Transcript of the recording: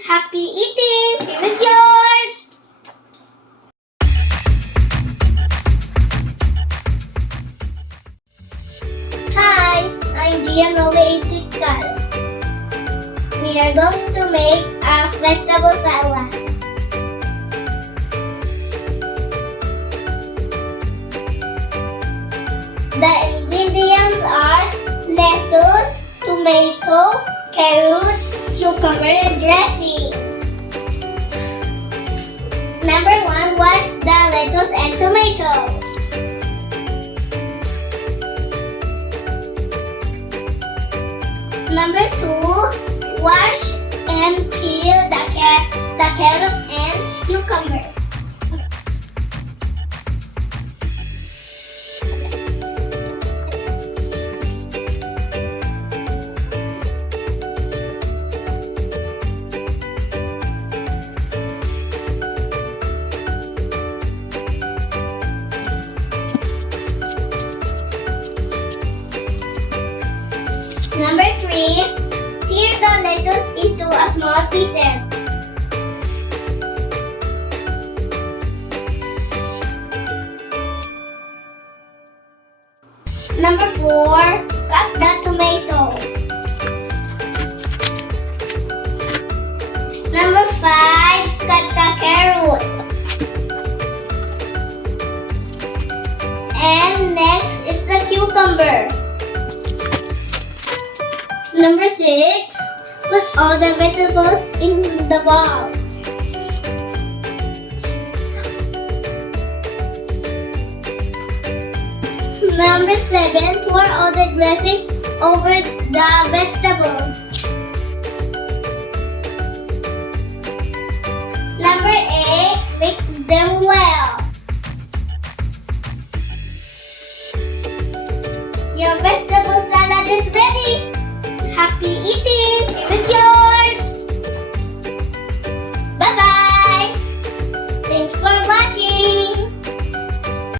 Happy eating! Here is yours! Hi, I'm Gian Tikal. We are going to make a vegetable salad. The ingredients are lettuce, tomato, carrot, cucumber, and dressing. Number 1, wash the lettuce and tomato. Number 2, wash and peel the carrot and cucumber. Number 3, tear the lettuce into a small pieces. Number 4, cut the tomato. Number 5, cut the carrot. And next is the cucumber. Number 6, put all the vegetables in the bowl. Number 7, pour all the dressing over the vegetables. Number 8, mix them well. Your vegetable salad is ready. Happy eating! Here is yours!